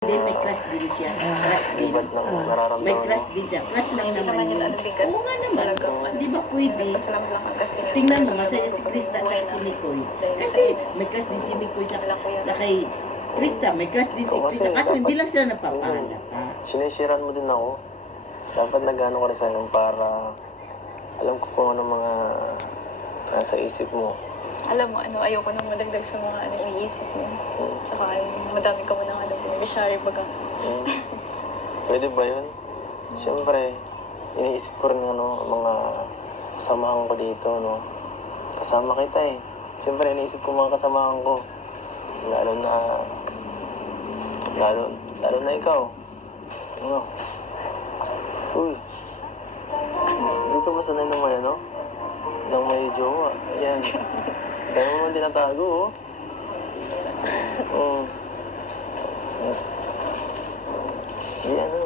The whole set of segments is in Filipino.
Hindi, may crush din siya. Crush din. Lang May crush din siya. Crush lang Hindi naman naman yun yun. ano bigat. Oo nga naman. Talagang. Di ba pwede? Pasalamat lang kasi. Tingnan mo, masaya si Krista at si Mikoy. Kasi may crush din si Mikoy sa, sa kay Krista. May crush din si Krista. Kaso hindi lang sila nagpapahanap. ha? Sinisiran mo din ako. Dapat nag-ano ka rin sa akin para alam ko kung ano mga nasa isip mo. Alam mo, ano, ayoko nang madagdag sa mga ano, iniisip mo. Tsaka ano, madami ka mo nang ano, beneficiary baga. Hmm. Pwede ba yun? Siyempre, iniisip ko rin ano, mga kasamahan ko dito, no? Kasama kita eh. Siyempre, iniisip ko mga kasamahan ko. Lalo na, lalo, lalo na ikaw. Ano? Uy. Hindi ka ba may ano? Ng may jowa. Ayan. Dahil mo tinatago, oh. Oo. Hindi ano.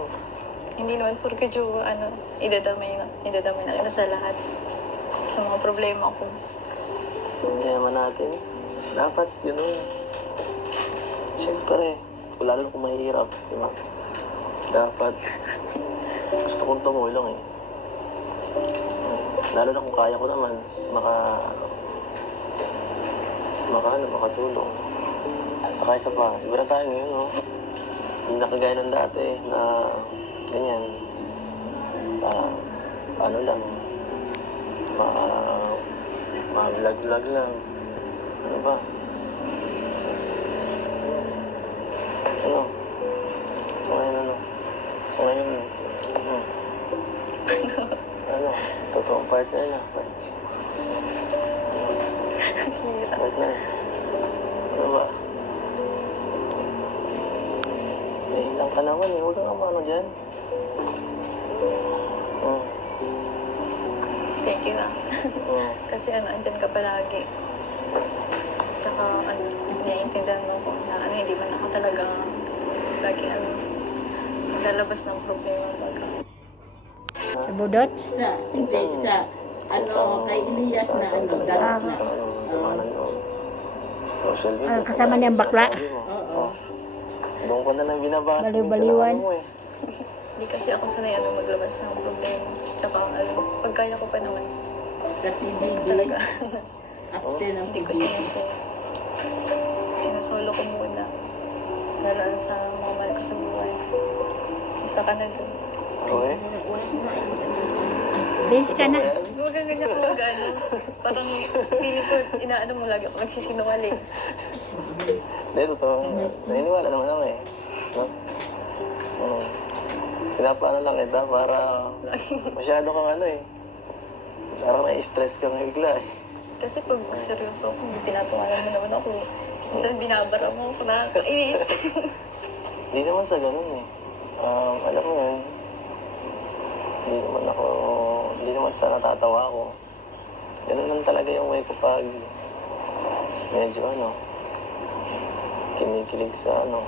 Hindi naman porque jowa, ano, idadamay na, idadamay na kita sa lahat. Sa mga problema ko. Hindi naman natin. Dapat, yun know, Siyempre, lalo kung mahirap, di ba? Dapat, gusto kong tumulong eh. Lalo na kung kaya ko naman, maka, maka ano, makatulong. Saka isa pa, iba na tayo ngayon, no? Hindi na kagaya ng dati na ganyan. Ah, ano lang, ma, ma-vlog-vlog lang. Ano ba? Ano? So ngayon ano? So ngayon, ano? ano? Totoong partner na. Part- Hira. Partner. Ano ba? May ilang ka naman eh. Huwag kang ano dyan. Oo. Thank you na. Oo. Kasi ano, andyan ka palagi. Tsaka ano, naiintindihan mo ko na ano, hindi man ako talaga lagi ano, maglalabas ng problema baga. Sa budot? Sa, hindi, sa, ano, kay Elias na ano, dalat na. Ano. Ah, sa kasama mga niyang bakla? Oo. Doon ko na lang binabasa. Baliw-baliwan. ang ano eh. Hindi kasi ako sanay ano, maglabas ng problema. Tsaka ano, pag kaya ko pa naman, Sa PBB. talaga, After ng hindi ko PBB. siya Sinasolo ko muna. Lalo sa mga mahal ko sa buhay. Isa ka na dun. Eh. Base ka na. Huwag kang ganyan mag ano. Parang feeling ko, inaano mo lagi ako nagsisinungaling. Hindi, totoo. Naniniwala naman ako eh. No? Oo. Pinapaano lang kita para masyado kang ano eh. Parang nai-stress ka ng bigla eh. Kasi pag seryoso ako, tinatawanan mo naman ako. Isa binabara mo ako nakakainis. Hindi naman sa ganun eh. Um, alam mo yun, hindi naman ako, hindi naman sa natatawa ako. Ganun lang talaga yung way ko pag medyo ano, kinikilig sa ano,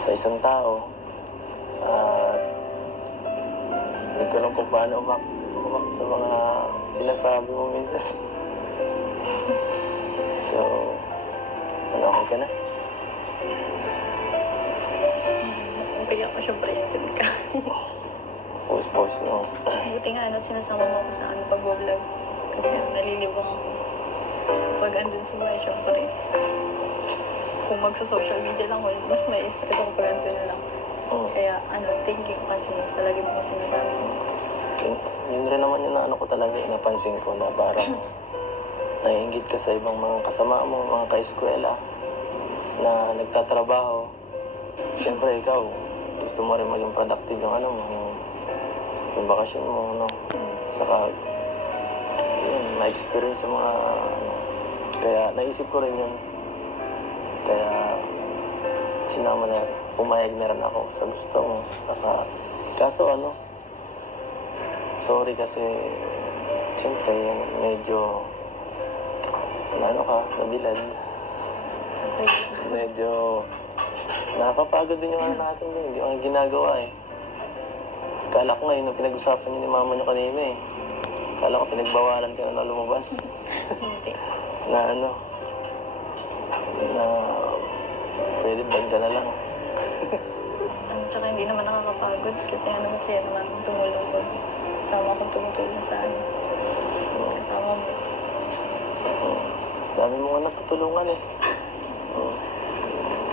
sa isang tao. At hindi ko lang kung paano umak, umak sa mga sinasabi mo minsan. so, ano, okay ka na? Bigyan ko ka. Post-post, no? Buti nga ano, sinasama mo ako sa ano, pag-vlog. Kasi nalilibang ako. Pag andun sa bahay, syempre. Kung magsa-social media lang, mas may stress ako pag andun na lang. Oo. Kaya ano, thinking kasi palagi mo ko sinasabi mo. Yun, yun rin naman yung ano ko talaga, napansin ko na parang naiingit ka sa ibang mga kasama mo, mga kaeskwela na nagtatrabaho. Siyempre, ikaw, gusto mo rin maging productive yung ano mo, yung, yung bakasyon mo, no? Saka, yun, ma-experience yung mga, ano, kaya naisip ko rin yun. Kaya, sinama na, pumayag na rin ako sa gusto mo. Saka, kaso ano, sorry kasi, siyempre, medyo, na ano ka, nabilad. Medyo, nakakapagod din yung ano natin din, yung ginagawa eh. Kala ko ngayon, na pinag-usapan niyo ni mama niyo kanina eh. Kala ko pinagbawalan ka na na lumabas. Hindi. na ano, na pwede bag ka na lang. hindi naman nakakapagod kasi ano masaya naman tumulong ko. Kasama kong tumutulong sa ano. Kasama mo. Mm. Dami mo nga natutulungan eh. Mm.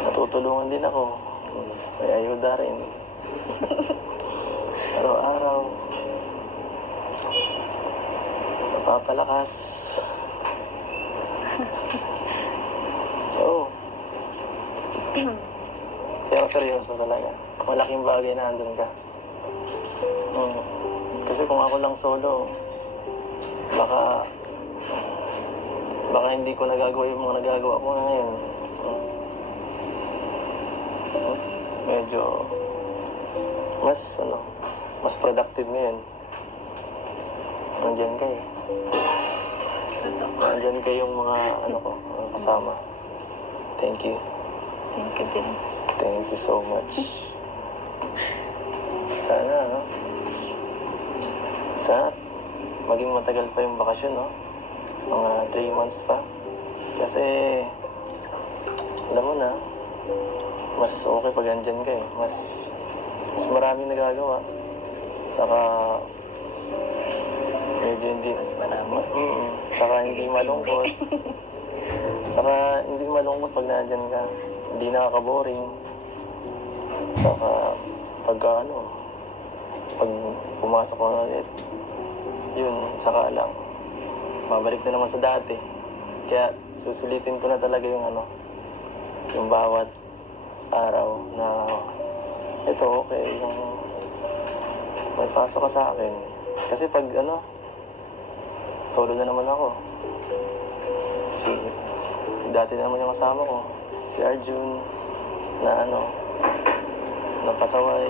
Natutulungan din ako. Mm. May ayuda rin. Napapalakas. Oo. Pero seryoso talaga. Malaking bagay na andun ka. Mm. Kasi kung ako lang solo, baka baka hindi ko nagagawa yung mga nagagawa ko ngayon. Mm. Mm. Medyo mas ano, mas productive ngayon. Nandiyan kayo. Nandiyan kayong mga ano ko, mga kasama. Thank you. Thank you din. Thank you so much. Sana, no? Sana maging matagal pa yung bakasyon, no? Mga 3 months pa. Kasi, alam mo na, mas okay pag andyan ka eh. Mas, mas maraming nagagawa. Saka, medyo hindi... Mas marami. Ma- mm, saka hindi malungkot. Saka hindi malungkot pag nandyan ka. Hindi nakaka-boring. Saka pagka ano, pag pumasok ka na ulit, yun, saka lang, babalik na naman sa dati. Kaya susulitin ko na talaga yung ano, yung bawat araw na ito okay, yung may pasok ka sa akin. Kasi pag ano, solo na naman ako. Si, dati naman yung kasama ko, si Arjun, na ano, napasaway,